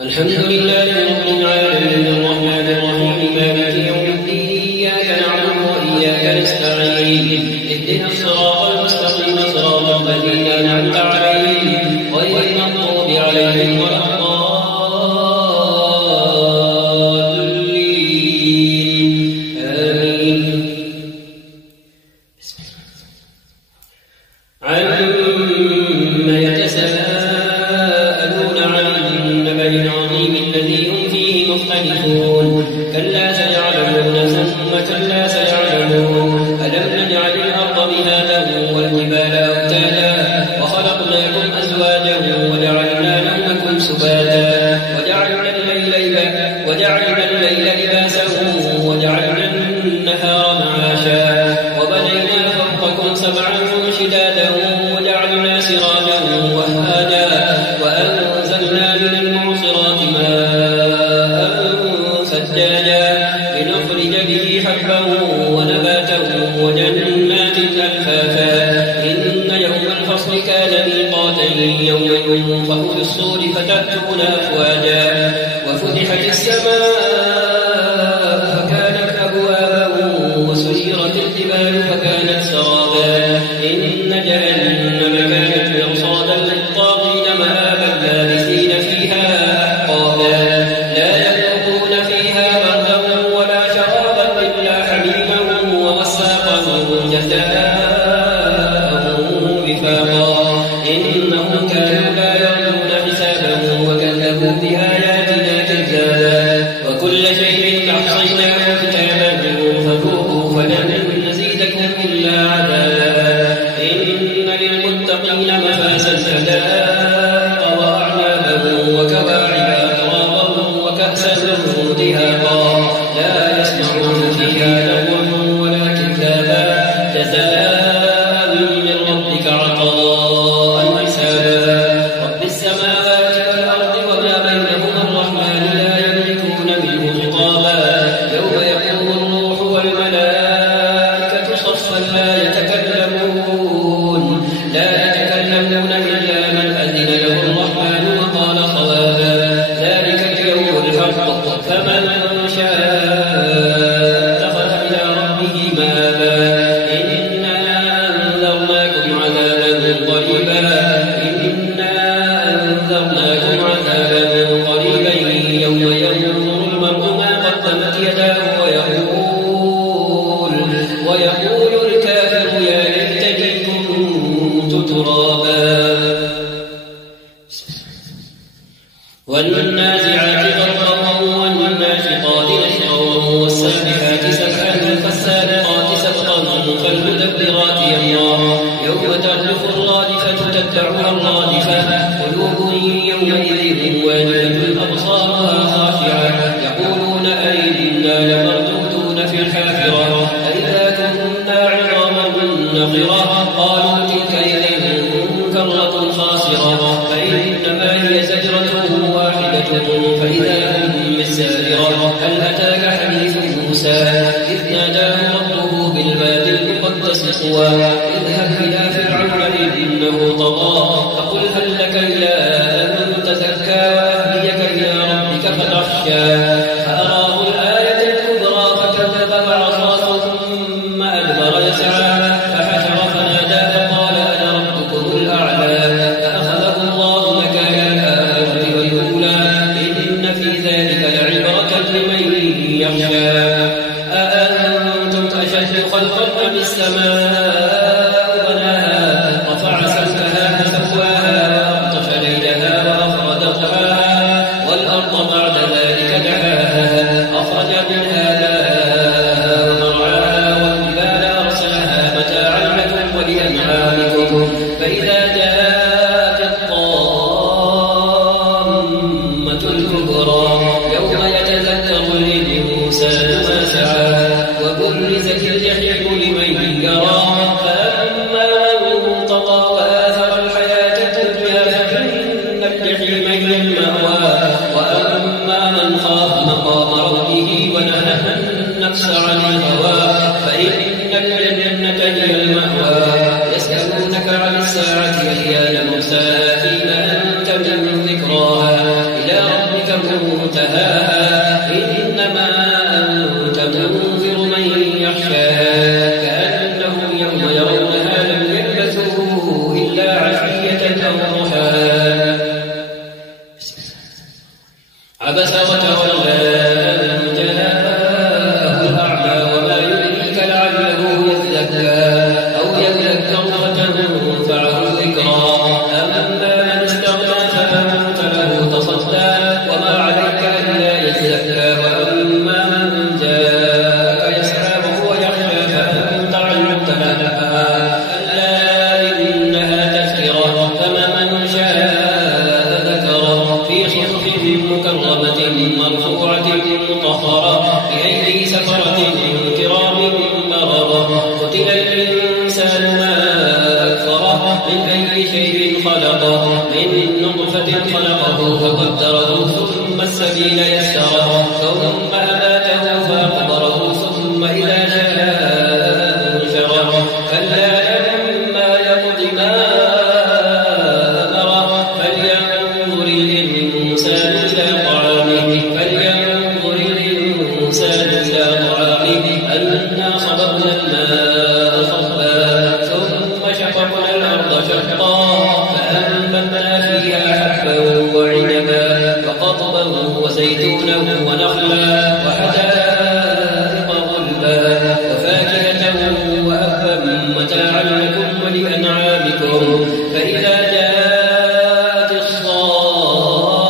الحمد لله رب العالمين الرحمن الرحيم مالك يوم الدين إياك نعبد وإياك نستعين اهدنا الصراط المستقيم صراط الذين أنعمت عليهم غير المغضوب عليهم ولا الضالين آمين. عما يتساءلون عن النبأ العظيم الذي هم فيه مختلفون كلا سيعلمون ثم كلا سيعلمون ألم نجعل الأرض مهادا والجبال أوتادا وخلقناكم أزواجا وجعلنا نومكم سباتا وجعلنا الليل لباسا وجعلنا النهار معاشا وبنينا فوقكم سبعا شدادا وجعلنا سراجا وهاجا وأنزلنا من المعصرات ماء ثجاجا لنخرج به حبا ونباتا وجنات ألفافا إن يوم الفصل كان ميقاتا يوم ينفخ في الصور فتأتون أفواجا وفتحت السماء فكانت أبوابا وسيرت الجبال فكانت سرابا إن جهنم كانت مرصادا للطاغين مآبا لابثين فيها أحقابا لا يذوقون فيها بردا ولا شرابا إلا حميما وغساقا جزاء وفاقا إنهم كانوا لا يرجون حسابا وكذبوا بآياتنا كذابا وكل شيء أحصيناه كتابا فذوقوا فلن نزيدكم إلا عذابا إن للمتقين مفازا حدائق وأعنابا وكواعب أترابا وكأسا دهاقا لا يسمعون فيها لغوا ولا كذابا جزاء من ربك عطاء حسابا رب السماوات والأرض وما بينهما الرحمن لا يملكون منه خطابا يوم يقوم الروح والملائكة صفا لا يتكلمون إلا من أذن له الرحمن وقال صوابا ذلك اليوم الحق فمن شاء اتخذ إلى ربه مآبا إنا أنذرناكم عذابا قريبا يوم ينظر المرء ما قدمت يداه ويقول الكافر يا ليتني كنت ترابا والنازعات غرقا والناشطات نشرا والسابحات سبحا فالسابقات سبقا فالمدبرات أمرا يوم ترجف الرادفة تتبعها الرادفة قلوب يومئذ واجفة أبصارها خاشعة يقولون أئنا لمردودون في الحافرة أئذا كنا عظاما نخرة قالوا تلك إذا كرة خاسرة فإنما هي زجرة واحدة فإذا هم بالساهرة هل أتاك حديث موسى إذ ناداه ربه بالوادي المقدس طوى اذهب إلى فرعون إنه طغى فقل هل لك إلى أن تزكى وأهديك إلى ربك فتخشى فأراه الآية الكبرى فكذب وعصى ثم أدبر يسعى فحشر فنادى فقال أنا ربكم الأعلى فأخذه الله نكال الآخرة والأولى إن في ذلك لعبرة لمن يخشى أأنتم أشد خلقا أم السماء بناها رفع سمكها فسواها وأغطش ليلها وأخرج ضحاها والأرض بعد ذلك دحاها أخرج منها ماءها ومرعاها والجبال أرسلها متاعا لكم ولأنعامكم فإذا جاءت الطامة الكبرى يوم يتذكر الإنسان ما سعى وبرزت الجحيم لمن يرى فأما من طغى وآثر الحياة الدنيا فإن الجحيم هي المأوى وأما من خاف مقام ربه ونهى النفس عن الهوى فإن الجنة هي المأوى يسألونك عن الساعة أيان مرساها فيما أنت من ذكراها إلى ربك منتهاها إنما أنت منذر من يخشاها كأنهم يوم يرونها لم يلبثوا إلا عشية أو ضحاها عبس وتولى أن جاءه الأعمى وما يدريك لعله يزكى أو يذكر فتنفعه الذكرى أما من استغنى فأنت له تصدى وما عليك إلا يزكى وأما من جاءك يسعى وهو يخشى فأنت عنه تلهى كلا إنها تذكرة فمن شاء ذكره في صحف مكرمة مرفوعة مطهرة بأيدي سفرة كرام بررة قتل الإنسان ما أكفره من أي شيء خلقه من نطفة خلقه فقدره ثم السبيل يسره ثم أماته فأقبره ثم إذا شاء أنشره كلا لما يقض ما أمره فلينظر الإنسان إلى طعامه أنا صببنا الماء صبا ثم شققنا الأرض شقا فأنبتنا فيها حبا وعنبا وقضبا وزيتونا ونخلا وحدائق غلبا وفاكهة وأبا متاعا لكم ولأنعامكم فإذا جاءت الصاخة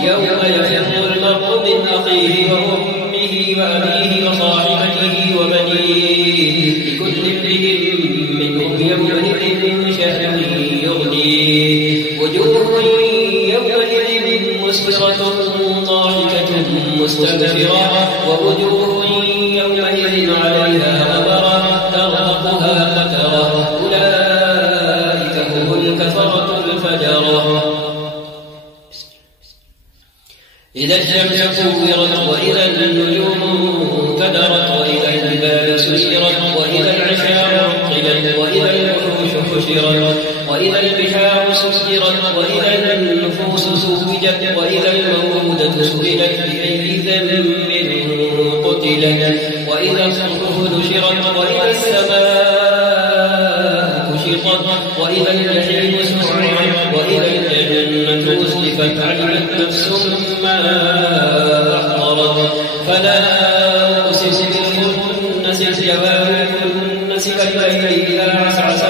يوم يفر المرء من أخيه وأمه وأبيه وصاحبته وبنيه لكل امرئ منهم يومئذ شأن يغنيه وجوه يومئذ مسفرة ضاحكة مستبشرة ووجوه يومئذ عليها غبرة ترهقها قترة أولئك هم الكفرة الفجرة إذا الشمس كورت وإذا النجوم كدرت وإذا الجبال سيرت وإذا العشار عطلت وإذا الوحوش حشرت وإذا البحار سجرت وإذا النفوس زوجت وإذا الموءودة سئلت بأي ذنب قتلت وإذا الصحف نشرت وإذا السماء كشطت وإذا الجحيم سعرت وإذا الجنة أزلفت علمت نفس ما أحضرت فلا أقسم بالخنس الجواب الكنس والليل إذا عسعس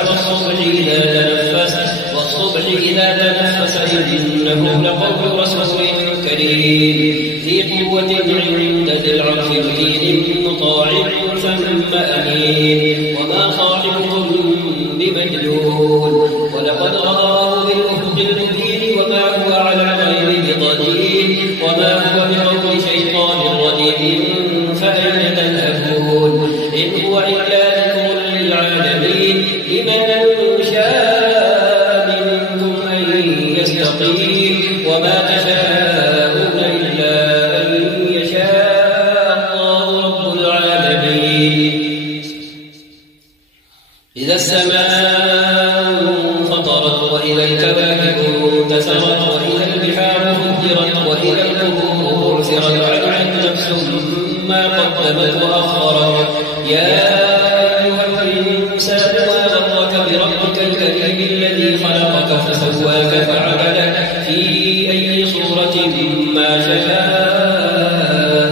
والصبح إذا تنفس إنه لقول رسول كريم ذي قوة عند ذي العرش مكين مطاع ثم أمين وما صاحبكم بمجنون ولقد رآه بالأفق المبين وما هو على الغيب بضنين وما هو بقول شيطان رجيم فأين تذهبون إن هو إلا ذكر للعالمين لمن شاء منكم أن يستقيم وما تشاءون إلا أن يشاء الله رب العالمين إذا السماء انفطرت وإذا الكواكب انتثرت وإذا البحار فجرت وإذا القبور بعثرت علمت نفس ما قدمت وأخرت يا أيها الإنسان ما غرك بربك الكريم الذي خلقك فسواك فعدلك في أي صورة ما شاء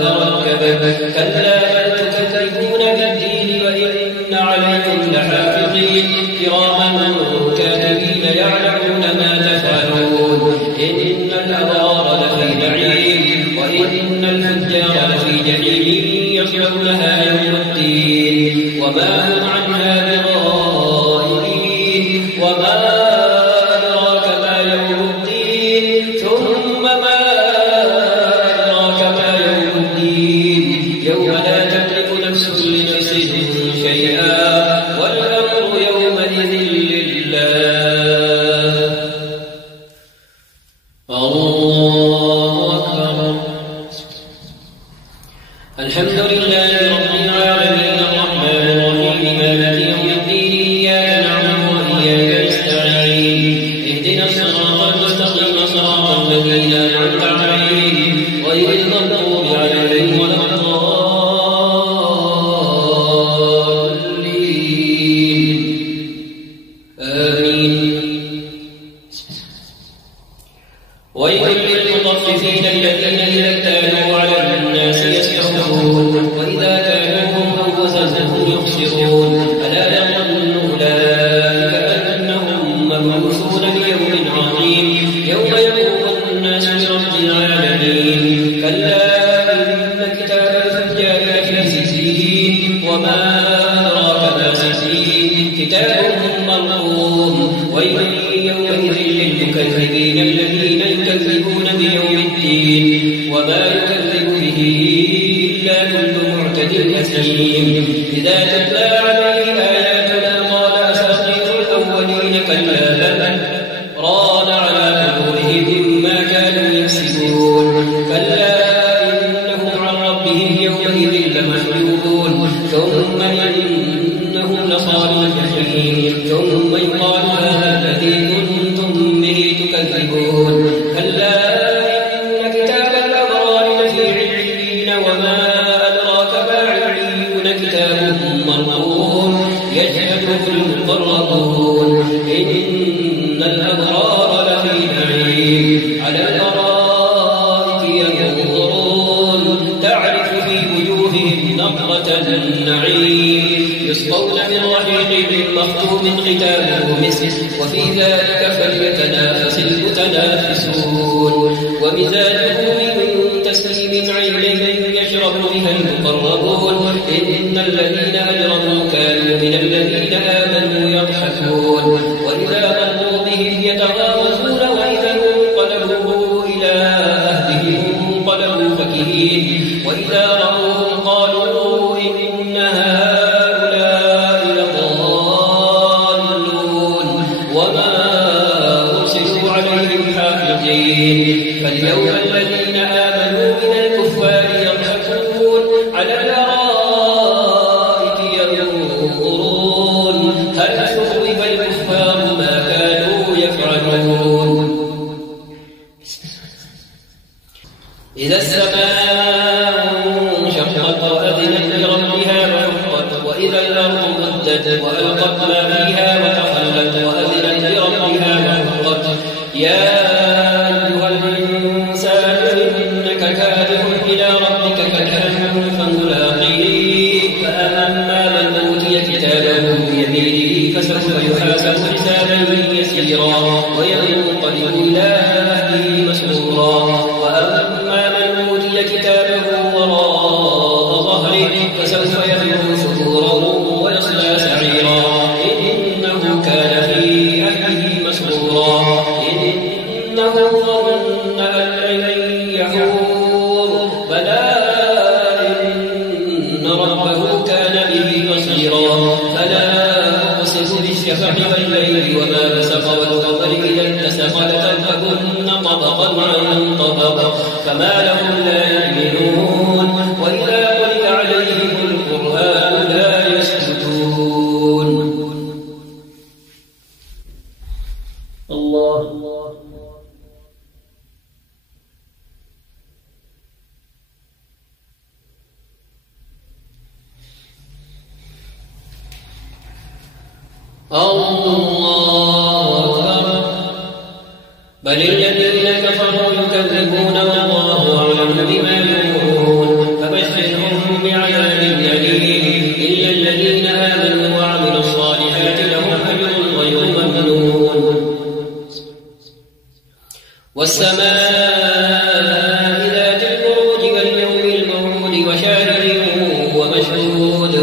ركبك كلا بل تكذبون بالدين وإن عليكم لحافظين كراما كاتبين يعلمون ما تفعلون إن الأبرار لفي نعيم وإن الفجار لفي جحيم يصلونها يوم الدين وما هم عنها بغائبين وما أدراك ما يوم الدين ثم ما أدراك ما يوم الدين يوم لا تملك نفس لنفس شيئا والأمر يومئذ لله الله أكبر الحمد لله رب العالمين الرحمن الرحيم مالك يوم الدين إياك نعبد وإياك نستعين اهدنا الصراط المستقيم صراط الذين أنعمت عليهم غير المغضوب عليهم ولا الضالين آمين. ويل للمطففين الذين إذا اكتالوا على الناس يستوفون وإذا كانوهم أو وزنهم يخسرون ألا يظن أولئك أنهم مبعوثون ليوم عظيم يوم يقوم الناس لرب العالمين. كلا إن كتاب الفجار لفي سجين وما أدراك ما سجين كتاب مرقوم. ويل يومئذ للمكذبين الذين يكذبون بيوم الدين وما يكذب به إلا كل معتد أثيم. إذا تتلى عليه آياتنا قال أساطير الأولين كلا بل ران على قلوبهم ما كانوا يكسبون. كلا إنهم عن ربهم يومئذ لمحجوبون ثم إنهم لصالوا الجحيم ثم يقال هذا الذي كنتم به تكذبون. كلا إن كتاب الأبرار لفي عليين وما أدراك ما عليون كتاب مرقوم يشهده المقربون. إن الأبرار لفي نعيم على الأرائك ينظرون تعرف في وجوههم نضرة النعيم يسقون من رحيق مختوم ختامه مسك وفي ذلك فليتنافس المتنافسون. ومزاجه من تسليم عين يشرب بها المقربون. إن الذين أجرموا كانوا من الذين آمنوا يضحكون وإذا مروا بهم يتغامزون وإذا انقلبوا إلى أهلهم انقلبوا فكهين وإذا رأوهم قالوا إن هؤلاء لضالون وما أرسلوا عليهم حافظين. فاليوم الذين آمنوا من الكفار يضحكون على الأرائك ينظرون هل ثوب الكفار ما كانوا يفعلون. إذا السماء انشقت وأذنت لربها وحقت وإذا الأرض مدت وألقت ما فيها وتخلت وأذنت لربها وحقت. يا أيها الإنسان إنك كادح إلى ربك كدحا فملاقيه. فأما من أوتي كتابه بيمينه فسوف يحاسب حسابا يسيرا وينقلب إلى أهله مسرورا. وأما من أوتي كتابه وراء ظهره فسوف يدعو ثبورا ويصلى سعيرا إنه كان في أهله مسرورا. إنه ظن أن لن يحور بلى إن ربه كان به بصيرا. فلا أقسم بالشفق والليل وما وسق والقمر إذا اتسق لتركبن طبقا عن طبق فما لهم لا يؤمنون. وإذا قرئ عليهم القرآن لا يسجدون. الله أكبر. بل الذين كفروا يكذبون والله أعلم بما يقولون فبشرهم بعذاب أليم. إلا الذين آمنوا وعملوا الصالحات لهم أجر غير ممنون. والسماء ذات البروج واليوم الموعود وشاهد ومشهود.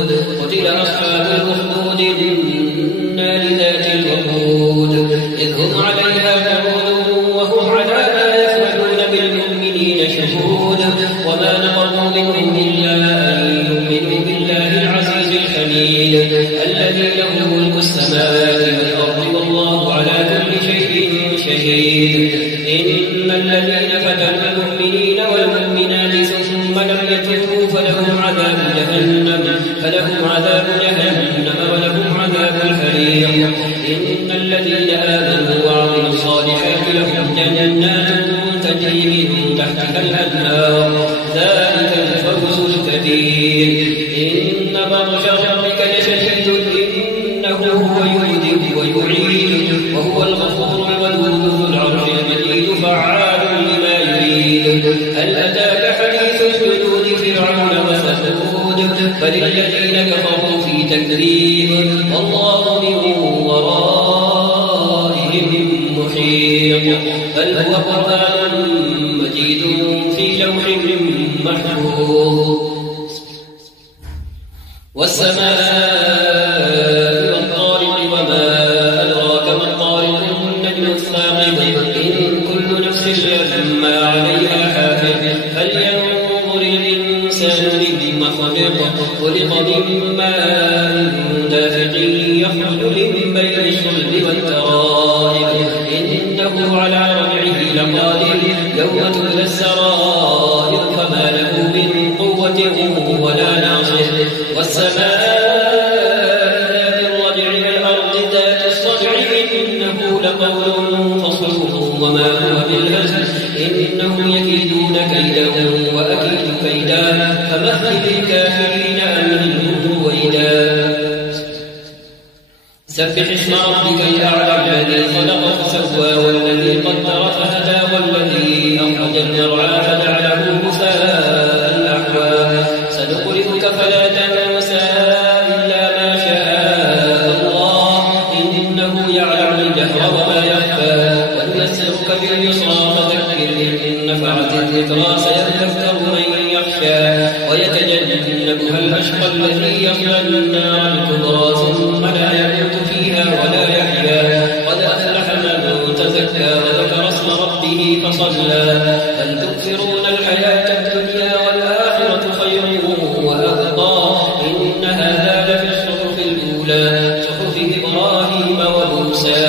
قتل أصحاب الأخدود النار ذات الوقود إذ هم عليها قعود وهم على ما يفعلون بالمؤمنين شهود. وما نقموا منهم إلا أن يؤمنوا بالله العزيز الحميد الذي له ملك السماوات والأرض والله على كل شيء شهيد. إن الذين فتنوا المؤمنين والمؤمنات ثم لم يتوبوا فلهم فلهم عذاب جهنم ولهم عذاب الحريق. إن الذين آمنوا وعملوا الصالحات لهم جنات تجري من تحتها الأنهار ذلك الفوز الكبير. إن بطش ربك لشديد إنه هو يبدئ ويعيد وهو الغفور الودود ذو العرش المجيد فعال لما يريد. هل أتاك حديث جنود فرعون وثمود بل الذين كفروا في تكذيب والله من ورائهم محيط. بل هو قرآن مجيد في لوح محفوظ. والسماء والطارق وما أدراك ما الطارق النجم الثاقب إن كل نفس لما عليها حافظ. فلينظر الإنسان مما خلق من ماء دافق يخرج من بين الصلب والترائب إنه على رجعه لقادر يوم تبلى السرائر فما له من قوة ولا ناصر. والسماء ذات الرجع والأرض ذات الصدع إنه لقول فصل وما هو بالهزل إنهم يكيدون كيدا وأكيد كيدا فمهل الكافرين أمهلهم رويدا. سبح اسم ربك الأعلى الذي خلق فسوى والذي قدر فهدى والذي أخرج المرعى فجعله غثاء أحوى. سنقرئك فلا تنسى إلا ما شاء الله إنه يعلم الجهر وما يخفى. ونيسرك باليسرى فذكر إن نفعت الذكرى سيذكر من يخشى ويتجنبها الأشقى الذي يصلى النار الكبرى ثم لا يموت فيها ولا يحيا. قد أفلح من تزكى وذكر اسم ربه فصلى. بل تؤثرون الحياة الدنيا والآخرة خير وأبقى إن هذا لفي الصحف الأولى صحف إبراهيم وموسى.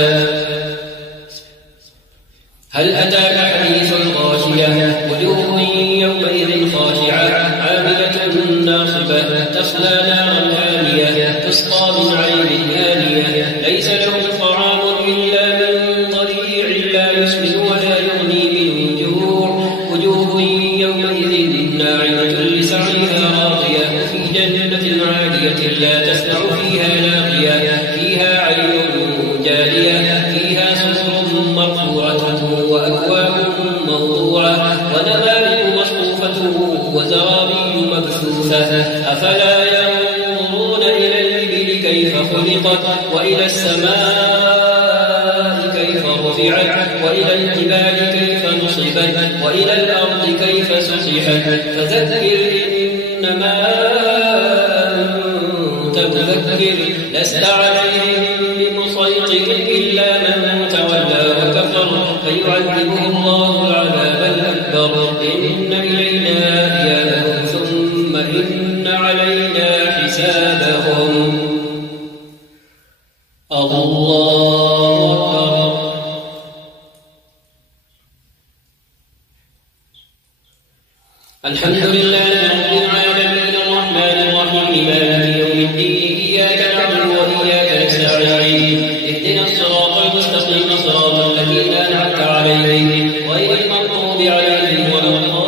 هل أتاك حديث الغاشية وجوه يومئذ خاشعة عاملة ناصبة تصلى نارا هامية تسقى من عين آنية ليس لهم طعام إلا من ضريع لا يسمن ولا يغني من جوع. وجوه يومئذ ناعمة لسعيها راضية في جنة عالية لا تسمع فيها لاغية فيها عين جارية فيها سرر مرفوعة وأكواب موضوعة ونمارق مصفوفة وزرابي مبثوثة. أفلا ينظرون إلى الإبل كيف خلقت وإلى السماء كيف رفعت وإلى الجبال كيف نصبت وإلى الأرض كيف سطحت. فذكر إنما أنت مذكر لست عليهم بمسيطر إلا من تولى وكفر فيعذبه الله العذاب الأكبر. إن إلينا إيابهم ثم إن علينا حسابهم. الله أكبر. الحمد لله رب العالمين الرحمن الرحيم مالك يوم الدين إياك نعبد وإياك نستعين اهدنا الصراط المستقيم صراط الذين أنعمت عليهم غير المغضوب عليهم ولا الضالين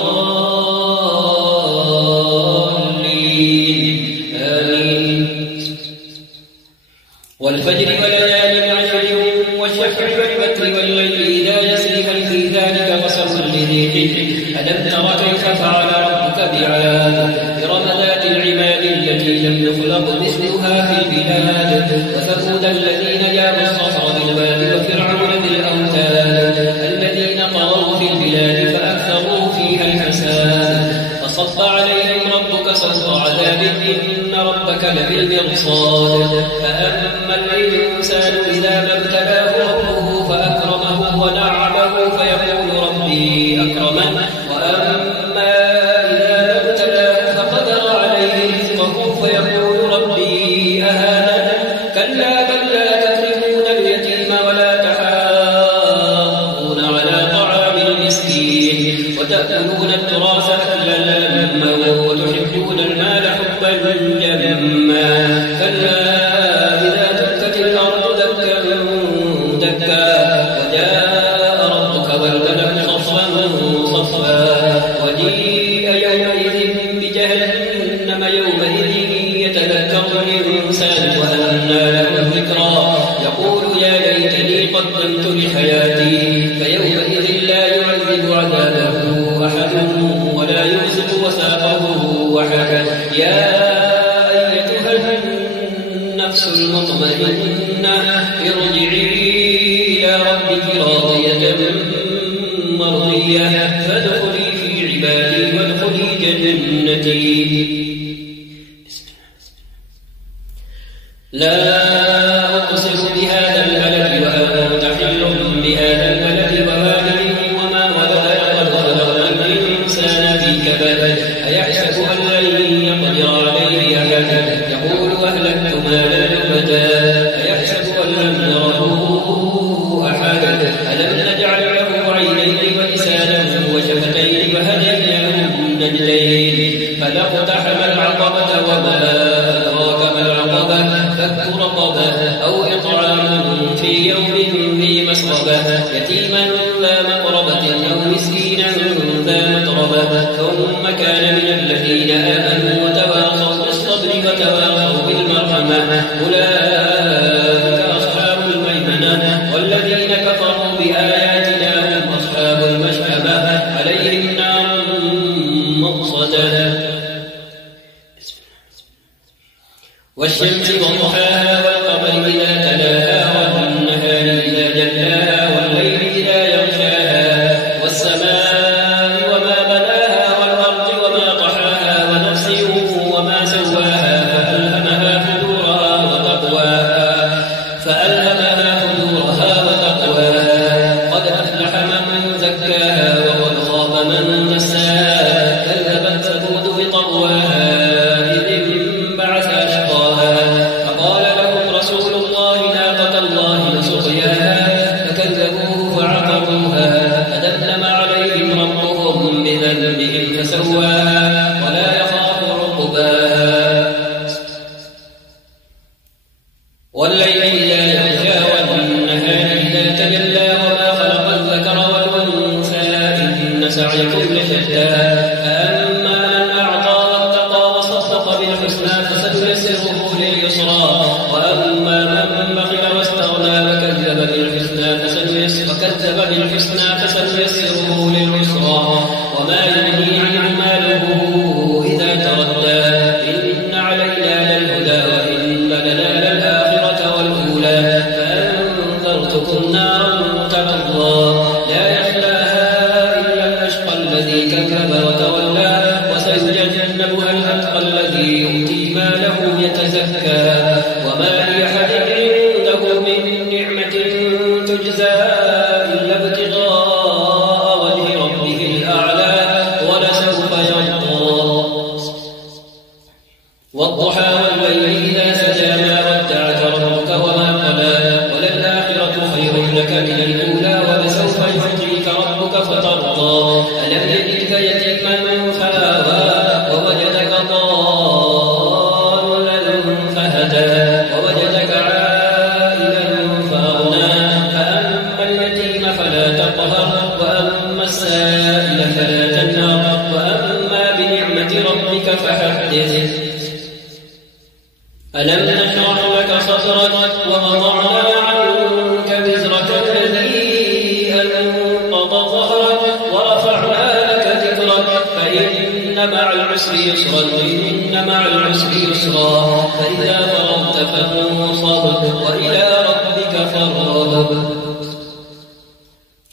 آمين. والفجر وليال عشر والشفع والوتر والليل إذا يسري هل في ذلك قسم لذي حجر. ألم تر كيف فعل ربك بعاد إرم ذات العماد التي لم يخلق مثلها في البلاد. وثمود الذين جابوا الصخر بالواد وفرعون ذي الأوتاد الذين طغوا في البلاد فأكثروا فيها الفساد. فصب عليهم ربك صوت عذاب إن ربك لبالمرصاد. فأما الإنسان إذا ما ابتلاه ربه فأكرمه ونعمه فيقول ربي أكرمن. وأما إذا ما ابتلاه فقدر عليه رزقه فيقول ربي أهانن. كلا بل لا تكرمون اليتيم ولا تحاضون على طعام المسكين وتأكلون التراث أكلا لما وتحبون جما كلا إذا دكت الأرض دكا دكا وجاء ربك والملك صفا صفا وجيء يومئذ بجهنم يومئذ يتذكر الإنسان وأنى له الذكرى يقول يا ليتني قدمت لحياتي فيومئذ لا يعذب عذابه أحد ولا يوثق وثاقه أحد يا أيتها النفس المطمئنة ارجعي إلى ربك راضية مرضية فادخلي في عبادي وادخلي جنتي. لا أقسم بهذا البلد وأنت حل بهذا البلد ووالد وما ولد لقد خلقنا الإنسان في كبد أيحسب أن لن يقدر عليه أحد يقول أهلكت مالا لبدا أيحسب أن لم يره أحد ألم نجعل له عينين ولسانا وشفتين وهديناه النجدين فلاقتحم العقبة وما أدراك ما العقبة فك رقبة أو إطعام في يوم ذي مسغبة يتيما ذا مقربة أو مسكينا ذا متربة ثم كان من الذين آمنوا وتواصوا بالصبر وتواصوا بالمرحمة أولئك أصحاب الميمنة والذين كفروا بآياتنا هم أصحاب المشأمة عليهم نار مؤصدة. والشمس وضحاها والقمر إذا تلاها والنهار إذا جلاها والليل إذا يغشاها والسماء وما بناها والأرض وما طحاها ونفس وما سواها فألهمها فجورها وتقواها قد أفلح من زكاها وقد خاب من دساها كذبت ثمود بطغواها إذ انبعث أشقاها فقال لهم رسول الله ناقة الله وسقياها فكذبوه فعقروها فدمدم عليهم ربهم بذنبهم فسواها ولا يخاف عقباها. والليل إذا يغشى والنهار إذا تجلى وما خلق الذكر والأنثى إن سعيكم لشتى فأما من أعطى واتقى وصدق بالحسنى فسنيسره لليسرى وأما من بخل واستغنى وكذب بالحسنى فسنيسره للعسرى وما يغني عنه ماله إذا تردى إن علينا للهدى وإن لنا للآخرة والأولى فأنذرتكم نارا تلظى لا يصلاها إلا الأشقى الذي كذب وتولى وسيجنبها الأتقى الذي يؤتي ماله يتزكى وما لأحد عنده من نعمة تجزى إلا ابتغاء وجه ربه الأعلى ولسوف يرضى. والضحى والليل إذا سجى ما ودعك ربك وما قلى وللآخرة خير لك من الأولى ولسوف يعطيك ربك فترضى ألم يجدك يتيما فآوى ووجدك ضالا فهدى ووجدك عائلا فأغنى فأما اليتيم فلا تقهر وأما السائل فلا تنهر وأما بنعمة ربك فحدث. ألم نشرح لك صدرك ووضعنا عنك وزرك الذي أنقض ظهرك ورفعنا لك ذكرك فإن مع العسر يسرا إن مع العسر يسرا فإذا فرغت فانصب وإلى ربك فارغب.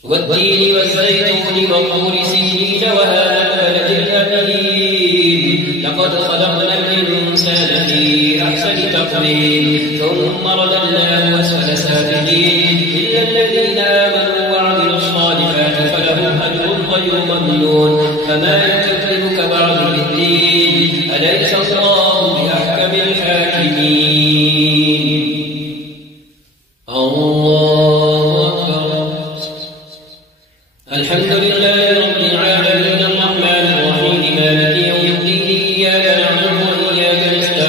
والتين والزيتون وطور سينين وهذا البلد الأمين لقد خلقنا الإنسان في أحسن تقويم ثم رددناه أسفل سافلين إلا الذين آمنوا وعملوا الصالحات فلهم أجر غير ممنون فما يكذبك بعد بالدين أليس الله بأحكم الحاكمين. الله أكبر. الحمد لله رب العالمين الرحمن الرحيم مالك يوم الدين إياك نعبد وإياك نستعين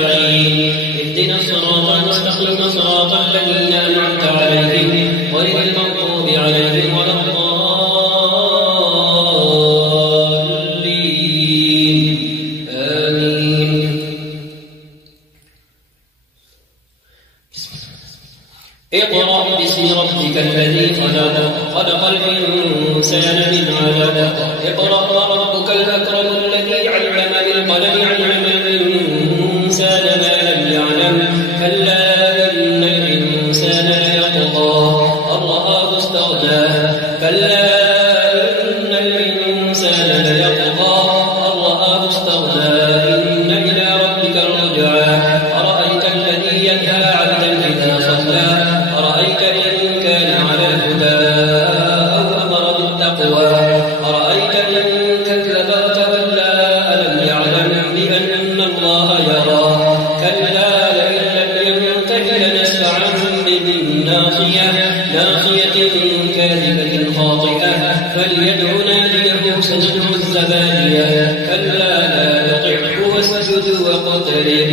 اقرأ باسم ربك الذي خلق خلق الإنسان من علق اقرأ وربك الأكرم الذي علم بالقلم علم الإنسان ما لم يعلم كلا إن الإنسان ليطغى أن رآه استغنى كلا إن الإنسان ليطغى أن رآه استغنى إن إلى ربك الرجعى أرأيت الذي ينهى عبدا إذا صلى أرأيت إن كان على الهدى أو أمر بالتقوى أرأيت إن كذب وتولى ألم يعلم بأن الله يرى كلا لئن لم ينته لنسفعا بالناصية ناصية كاذبة خاطئة فليدع ناديه سندع الزبانية كلا لا تطعه واسجد واقترب.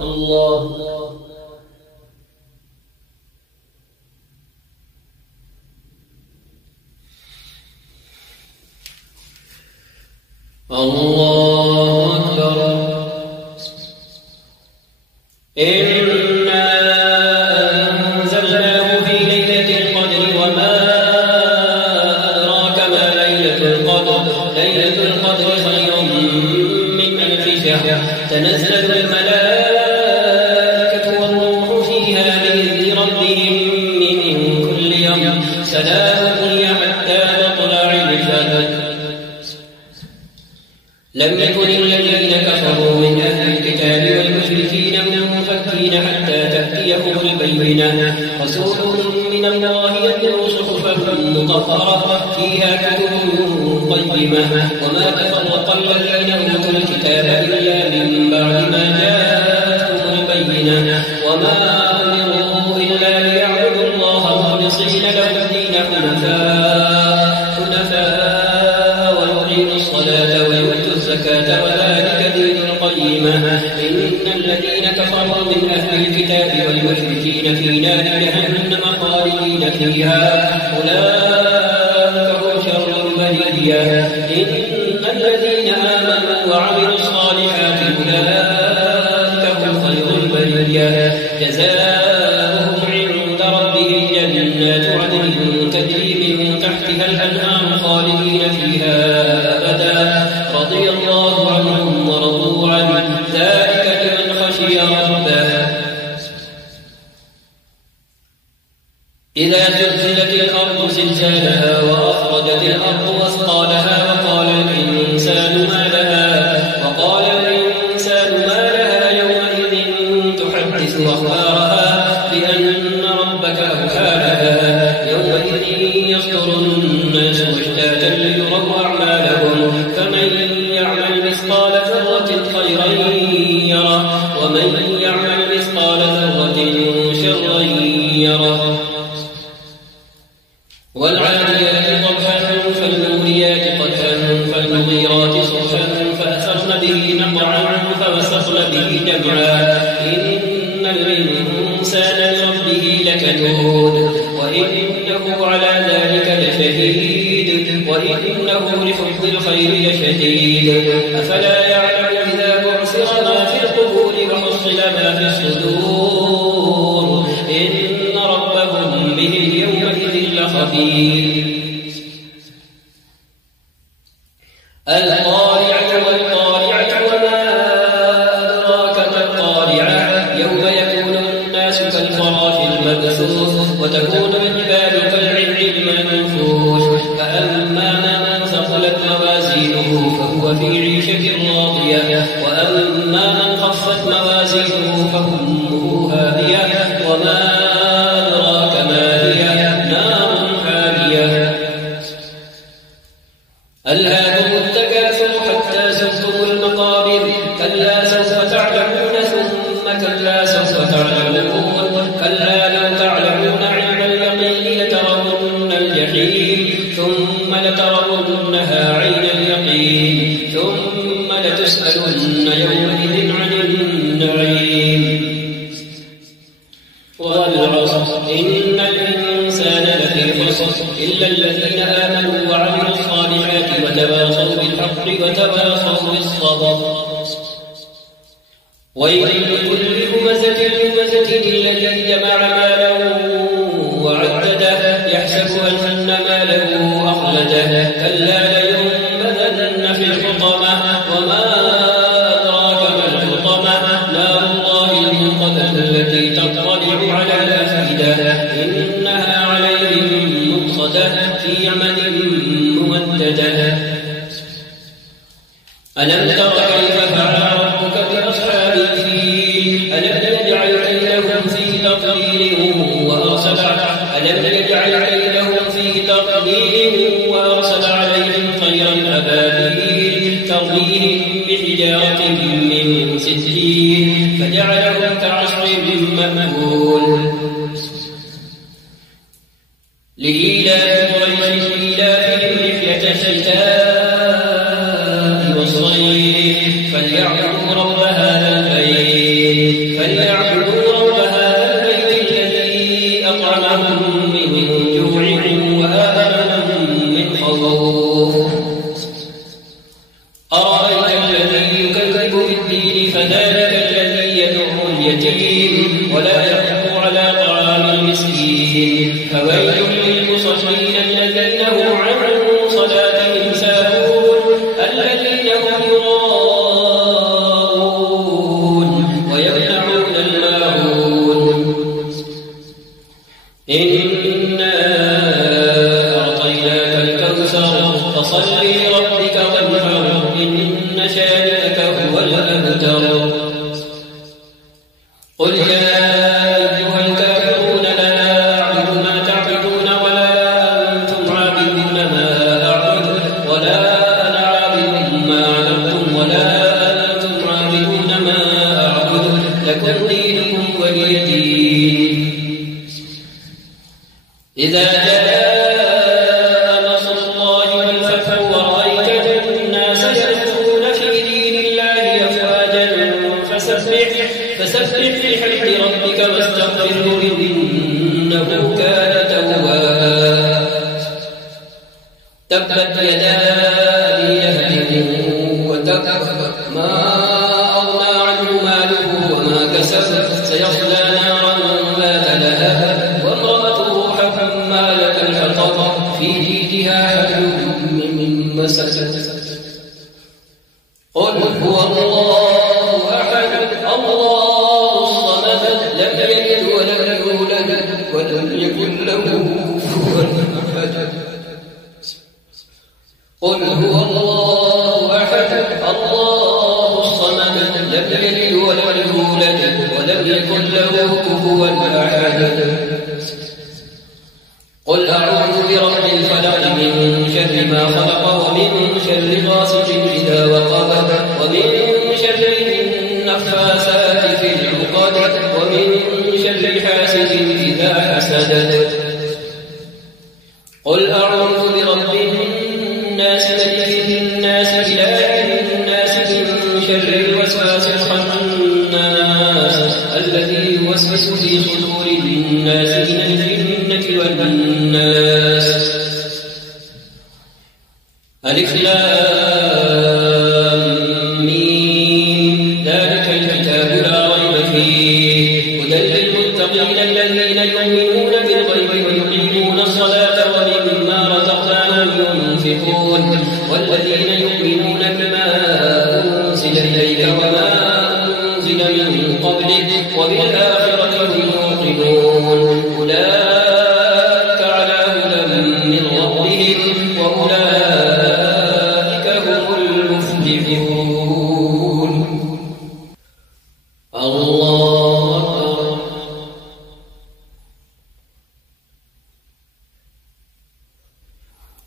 الله الله أكبر. إنا أنزلناه في ليلة القدر وما أدراك ما ليلة القدر ليلة القدر خير من ألف شهر تنزل الملائكة والروح فيها بإذن ربهم من كل يوم سلام هي حتى مطلع الفجر. لم يكن الذين كفروا من أهل الكتاب والمشركين منفكين حتى تأتيهم البينة رسول من الله يتلو صحفا مطهرة فيها كتب قيمة وما تفرق الذين أوتوا الكتاب إلا من بعد ما جاءتهم البينة وما أمروا إلا ليعبدوا الله مخلصين له الدين حنفاء ويقيموا الصلاة ويؤتوا الزكاة وذلك دين القيمة. إن الذين كفروا من أهل الكتاب والمشركين في نار جهنم خالدين فيها أولئك هم شر البرية. إن الذين آمنوا وعملوا الصالحات أولئك هم خير البرية جزاؤهم عند ربهم جنات عدن تجري من تحتها الأنهار خالدين فيها أبدا رضي الله عنهم ورضوا عنه ذلك لمن خشي ربه. إذا زلزلت الأرض زلزالها وأخرجت الأرض أثقالها وقال الإنسان ما لها يومئذ تحدث أخبارها بأن ربك أوحى لها يومئذ يصدر الناس أشتاتا ليروا أعمالهم فمن يعمل مثقال ذرة خيرا يره ومن يعمل مثقال ذرة شرا يره. والعاديات ضبحا فالموريات قدحا فالمغيرات صبحا فأثرن به نقعا فوسطن به جمعا. إن الإنسان لربه لكنود وإنه على ذلك لشهيد وإنه لحب الخير لشديد. أفلا يعلم إذا بعثر ما في القبور وحصل ما في الصدور إن ربهم بهم يومئذ لخبير. القارعة والقارعة وما أدراك ما القارعة يوم يكون الناس كالفراش المبثوث وتكون الجبال كالعهن المنفوش فأما من ثقلت موازينه فهو في عيشة راضية وأما من خفت موازينه فأمه هاوية وما أدراك ما هي نار حامية. ألهاكم التكاثر حتى زرتم المقابر كلا سوف تعلمون ثم كلا سوف تعلمون كلا لو تعلمون علم اليقين لترون الجحيم ثم لترونها عين اليقين ثم لتسألن يومئذ عن النعيم. والعصر إن الإنسان لفي خسر إلا الذين آمنوا وعملوا الصالحات وتواصوا بالحق وتواصوا بالصبر. ويل لكل همزة الذي جمع ماله وعدده يحسب أن ماله أخلده كلا لينبذن في الحطمة وما أدراك ما الحطمة نار الله الموقدة التي تطلع على الأفئدة إنها عليهم مؤصدة في عمد ممددة ألم تر كيف فعل ربك بأصحاب الفيل ألم يجعل كيدهم في تضليل وأرسل عليهم طيرا أبابيل ترميهم بحجارة من سجيل فجعلهم كعصف مأكول لإيلاف قريش إيلافهم رحلة الشتاء والصيف فليعبدوا رب هذا البيت الذي أطعمهم من جوع وآمنهم من خوف أرأيت الذي يكذب بالدين فذلك الذي يدعو اليتيم ولا يحض على طعام المسكين فويل للمصلين الذين هم عن صلاتهم ساهون الذين هم يراءون ويمنعون الماعون إنا أعطيناك الكوثر فصل لربك وانحر إن شانئك هو الأبتر قل يا أيها الكافرون لا أعبد ما تعبدون ولا أنتم عابدون ما أعبد ولا أنا عابد ما عبدتم ولا أنتم عابدون ما أعبد لكم دينكم ولي دين إذا جاء نصر الله والفتح ورأيت الناس يدخلون في دين الله أفواجا فسبح بحمد ربك واستغفره إنه كان توابا تبت يدا أبي لهب وتب ما أغنى عنه ماله وما كسب سيصلى نارا ذات لهب وامرأته حمالة الحطب في جيدها حبل من مسد قل هو الله أحد الله الصمد لم يلد ولم يولد ولم يكن له كفوا أحد قل هو الله أحد الله الصمد لم يلد ولم يولد ولم يكن له كفوا أحد قل أعوذ برب الفلق من شر ما خلق ومن شر غاسق إذا وقب ومن شر النفاثات في العقد ومن شر حاسد إذا حسد قل أعوذ برب الناس ملك الناس إله الناس من شر الوسواس الخناس الذي يوسوس في صدور الناس من الجنة والناس ألف لام ميم ذلك الكتاب لا ريب فيه هدى للمتقين الذين يؤمنون بالغيب ويقيمون الصلاة ومما رزقناهم ينفقون والذين يؤمنون بما أنزل إليك وما أنزل من قبلك وبالآخرة هم يوقنون أولئك على هدى من ربهم وأولئك هم المفلحون الله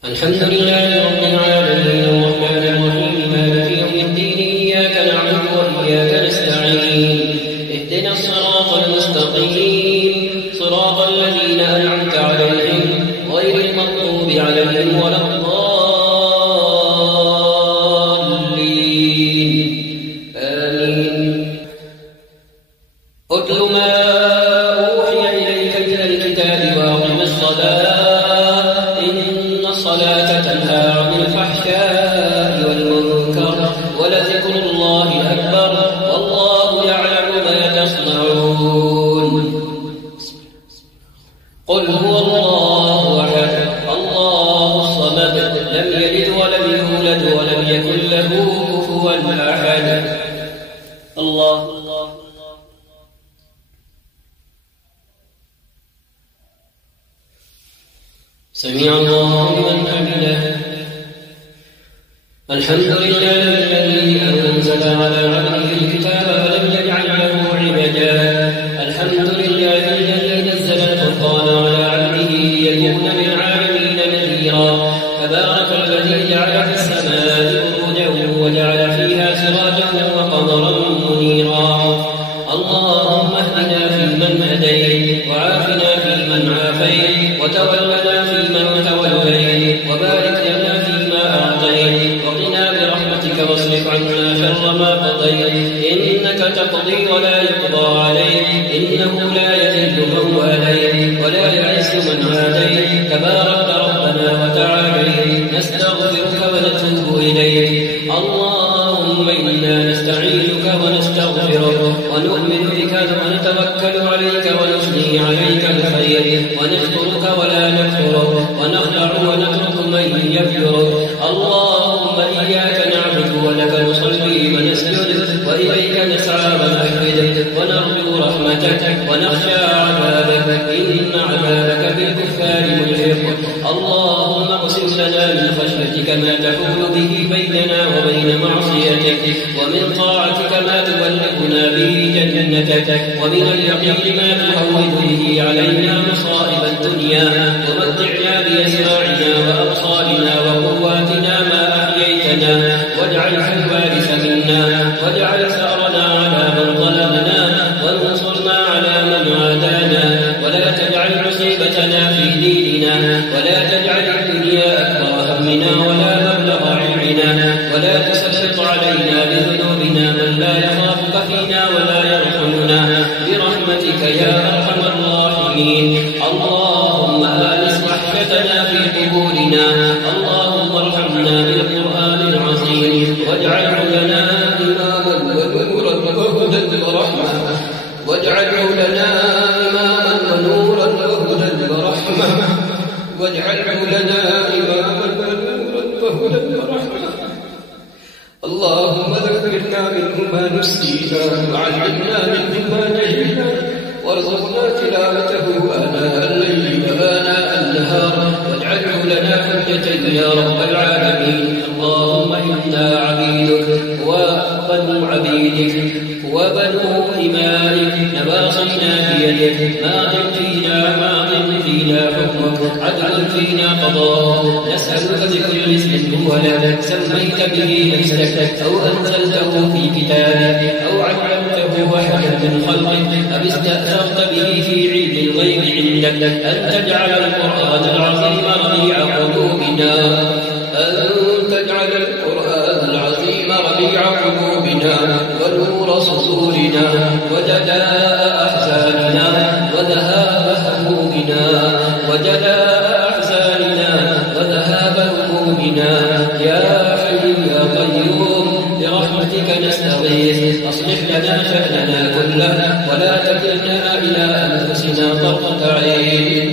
الحمد لله رب العالمين الرحمن الرحيم مالك يوم الدين إياك نعبد وإياك نستعين اهدنا الصراط المستقيم صراط الذين أنعمت عليهم غير المغضوب عليهم ولا الضالين كفوا أحد. الله. سمع الله لمن حمده. الحمد لله الذي أنزل على عبده الكتاب ولم يجعل له عوجا. الحمد لله الذي نزل الفرقان على عبده ليكون للعالمين نذيرا. تبارك الذي جعل في السماء بروجا وجعل فيها سراجا وقمرا منيرا. اللهم اهدنا فيمن هديت وعافنا فيمن عافيت وتولنا فيمن توليت وبارك لنا فيما أعطيت وقنا برحمتك واصرف عنا شر ما قضيت. إنك تقضي ولا يقضى عليك، إنه لا يذل من واليت ولا يعز من عاديت. تبارك ربنا وتعاليت. نستغفرك ونتوب إليك. اللهم إنا نستعينك ونستغفرك ونؤمن بك ونتوكل عليك ونثني عليك الخير ونذكرك ولا نكفرك ونخلع ونترك من يكفرك. اللهم إياك نعبد ولك نصلي ونسجد وإليك نسعى ونحمدك ونرجو رحمتك ونخشى عذابك إن عذابك بالكفار ملحق. اللهم اقسم لنا من خشيتك ما تحول به بيننا وبين معصيتك ومن طاعتك ما تبلغنا به جنتك ومن اليقين ما تهون به علينا مصائب الدنيا ومتعنا بأسماعنا وأبصارنا وقواتنا ما أحييتنا واجعله الوارث منا واجعل ثأرنا على من ظلمنا وانصرنا على من عادانا ولا تجعل مصيبتنا في ديننا ولا تجعل الدنيا أكبر همنا ولا مبلغ علمنا ولا تسلط علينا بذنوبنا من لا يخافك فينا ولا يرحمنا برحمتك يا أرحم الراحمين. اللهم آنس وحشتنا في قبورنا. اللهم ارحمنا بالقرآن العظيم واجعله لنا إماما ونورا وهدى ورحمة واجعله لنا إماما ونورا وهدى ورحمة واجعله لنا إماما ونورا وهدى ورحمة. اللهم ذكرنا منه ما نسينا وعلمنا منه ما جهلنا وارزقنا تلاوته آناء الليل وآناء النهار واجعله لنا حجة يا رب العالمين. اللهم إنا عبيدك وبنو عبيدك وبنو إمائك نواصينا بيدك ماض فينا حكمك عدل فينا قضاء. نسألك بكل اسم هو لك سميت به نفسك أو أنزلته في كتابك أو علمته أحدا من خلقك أو استأثرت به في علم الغيب عندك أن تجعل القرآن العظيم ربيع قلوبنا ربيع قلوبنا ونور صدورنا وجلاء أحزاننا وذهاب همومنا وذهاب همومنا يا حي يا قيوم برحمتك نستغيث. أصلح لنا شأننا كله ولا تكلنا إلى أنفسنا طرفة عين.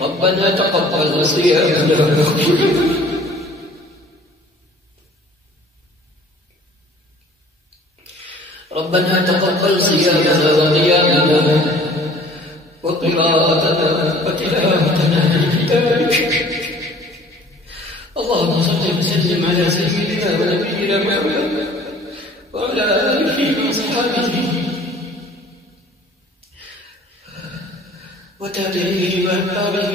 ربنا تقبل صيامنا ربنا تقبل صيامنا وقيامنا وقراءتنا وتلاوتنا لكتابك. اللهم صل وسلم على سيدنا ونبينا محمد وعلى آله وأصحابه وتابعيه وأتباعه.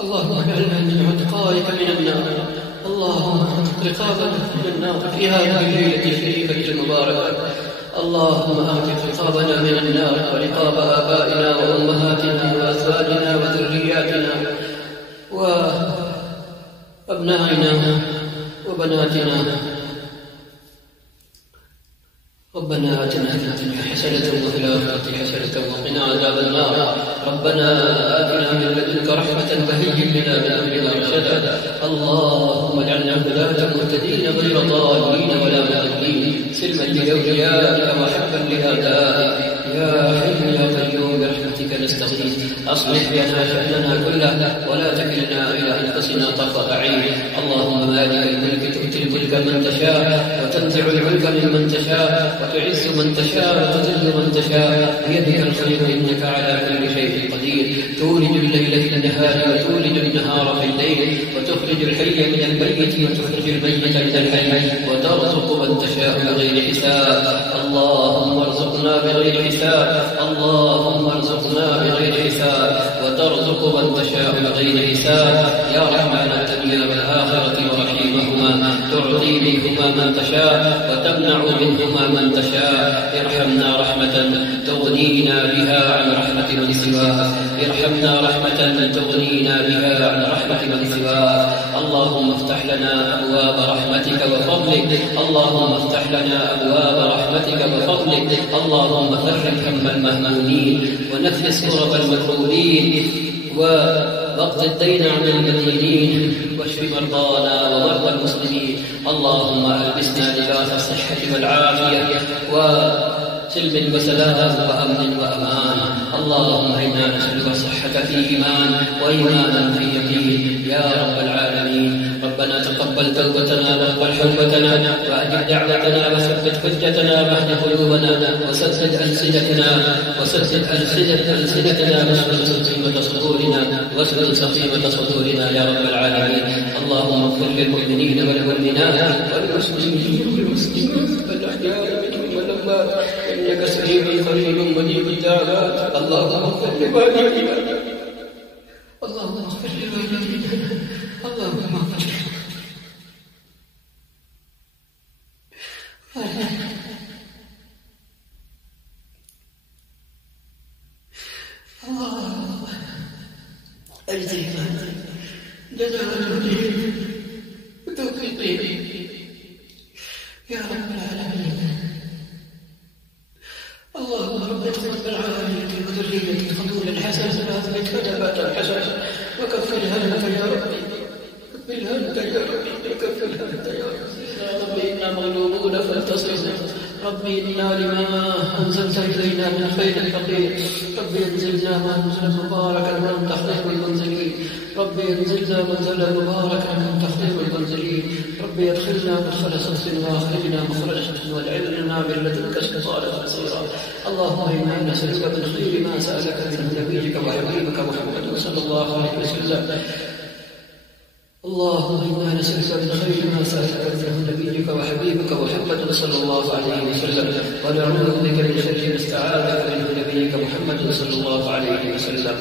اللهم اجعلنا من عتقائك من النار. اللهم اعتق رقابنا من النار في هذه الليلة الشريفة المباركة. اللهم اعتق رقابنا من النار ورقاب آبائنا وأمهاتنا وأزواجنا وذرياتنا وأبنائنا وبناتنا. ربنا آتنا في الدنيا حسنة وفي الآخرة حسنة وقنا عذاب النار. ربنا آتنا من لدنك رحمة وهيئ لنا من أمرنا رشدا. اللهم اجعلنا هداة مهتدين غير ضالين ولا مضلين سلما لأوليائك وحبا لأعدائك يا حي يا قيوم برحمتك نستغيث. أصلح لنا شأننا كله ولا تكلنا إلى أنفسنا طرفة عين. اللهم مالك الملك تؤتي الملك من تشاء وتنزع الملك ممن تشاء وتعز من تشاء وتذل من تشاء، بيدك الخير إنك على كل شيء قدير. تولج الليل في النهار وتولج النهار في الليل، وتخرج الحي من الميت وتخرج الميت من الحي، وترزق من تشاء بغير حساب. اللهم ارزقنا بغير حساب، اللهم ارزقنا بغير حساب، وترزق من تشاء بغير حساب. يا رحمن الدنيا والآخرة ورحيمهما، تعطي منهما من تشاء وتمنع منهما من تشاء. ارحمنا رحمة تغنينا بها عن رحمة من سواك، ارحمنا رحمة تغنينا بها عن رحمة من سواك. اللهم افتح لنا أبواب رحمتك وفضلك، اللهم افتح لنا أبواب رحمتك وفضلك. اللهم فرج هم المهمومين ونفس كرب المكروبين واقض الدين عن المدينين واشف مرضانا ومرضى المسلمين. اللهم ألبسنا لباس الصحة والعافية وسلم وسلام وأمن وأمان. اللهم إنا نسألك الصحة في إيمان وإيمانا في يقين يا رب العالمين. ربنا تقبل توبتنا واقبل حوبتنا وأجب دعوتنا وثبت حجتنا واهد قلوبنا وسدد ألسنتنا واسلل سخيمة صدورنا يا رب العالمين. اللهم اغفر للمؤمنين والمؤمنات والمسلمين والمسلمات والأحياء منهم والأموات إنك سميع قريب مجيب الدعوات. اللهم اغفر لوالدينا، اللهم اغفر لوالدينا، اللهم اغفر أجزينا جزاء وتوفيقه يا رب العالمين. اللهم رب تقبل عافيتي وذريتي قبولا حسنا واثبت ثباتا حسنا وكفلها لك يا ربي، كفلها لك يا ربي، وكفلها لك يا ربي. يا ربي إنا مغلوبون فانتصر، ربي إنا لما أنزلت إلينا من خير فقير. ربي انزلنا منزلا مباركا وأنت خير المنزلين، ربي انزلنا منزلا مباركا وأنت خير المنزلين. ربي ادخلنا مدخل صدق وأخرجنا مخرج صدق واجعلنا من لدنك سلطانا نصيرا. اللهم إنا نسألك من خير ما سألك منه نبيك وحبيبك محمد صلى الله عليه وسلم. اللهم إنا نسألك من خير ما سألك منه نبيك وحبيبك محمد صلى الله عليه وسلم، ونعوذ بك من شر ما استعاذك منه نبيك محمد صلى الله عليه وسلم.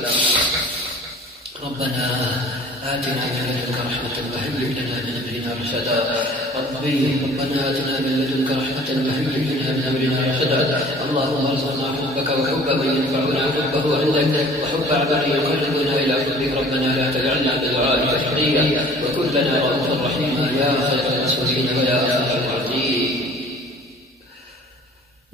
ربنا آتنا من لدنك رحمة وهيئ لنا من أمرنا رشدا. ربنا آتنا من لدنك رحمة وهيئ لنا من أمرنا رشدا. اللهم ارزقنا حبك وحب من ينفعنا حبه عندك وحب عمل يقربنا إلى حبك. ربنا لا تجعلنا بدعائك شقيا وكن لنا رؤوفا رحيما يا خير المسؤولين ويا أرحم الراحمين.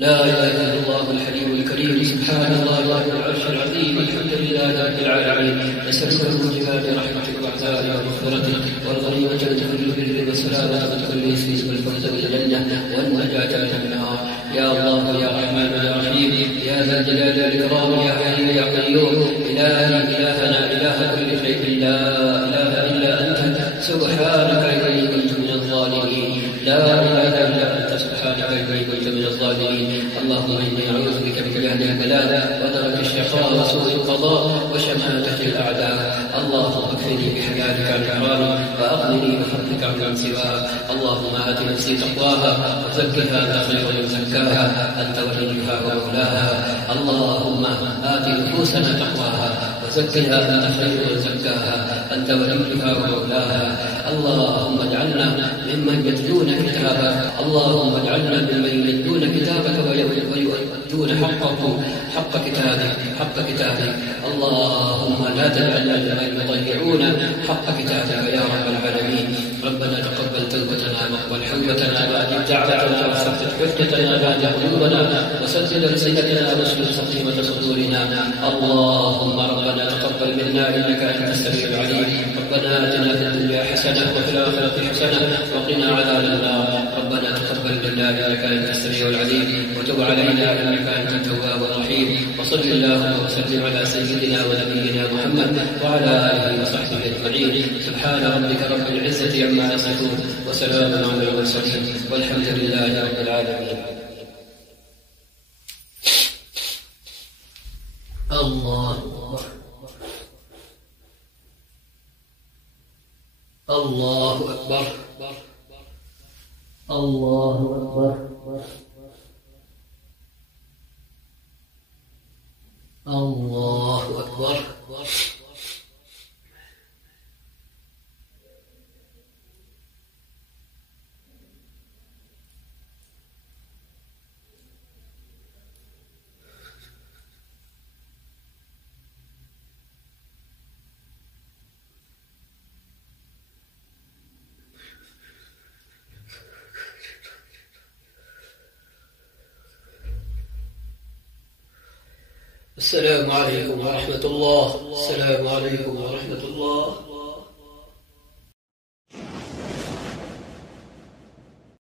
لا إله إلا الله الحليم الكريم، سبحان الله رب العرش العظيم، الحمد لله رب العالمين. نسألك موجبات رحمتك وعزائك ومغفرتك والغنيمة من كل بر والسلامة من كل إثم والفوز بالجنة والنجاة من النار. يا الله يا رحمن يا رحيم يا ذا الجلال والإكرام يا حي يا قيوم، إلهي إلهنا إله كل شيء لا إله إلا أنت سبحانك إني كنت من الظالمين. لا إله إلا أنت سبحانك إني كنت من الظالمين. اللهم إني أعوذ بك من جهل البلاء ودرك الشقاء وسوء القضاء وشماتة الأعداء. اللهم اكفني بحلالك عن حرامك وأغنني بفضلك عن سواك. اللهم آت نفسي تقواها وزكها أنت خير من زكاها أنت وليها ومولاها. اللهم آت نفوسنا تقواها وزكها أنت خير من زكاها أنت وليها ومولاها. اللهم اجعلنا ممن يتلون كتابك، اللهم اجعلنا ممن يتلون كتابك ويؤدون حق كتابك. اللهم لا تجعلنا ممن يضيعون حق كتابك يا رب العالمين. ربنا تقبل توبتنا واقبل حوبتنا وأجب دعوتنا وثبت حجتنا بعد قلوبنا وسدد ألسنتنا واسلل سقيمة صدورنا. اللهم ربنا تقبل منا إنك أنت السميع العليم. ربنا آتنا في الدنيا حسنة وفي الآخرة حسنة وقنا عذاب النار. ربنا تقبل منا إنك أنت السميع العليم وتب علينا إنك أنت التواب الرحيم. وصل اللهم وسلم على سيدنا ونبينا محمد وعلى آله وصحبه أجمعين. سبحان ربك رب العزة عما يصفون وسلام على المرسلين والحمد لله رب العالمين. الله أكبر الله أكبر الله أكبر الله أكبر. السلام عليكم ورحمة الله. السلام عليكم ورحمة الله.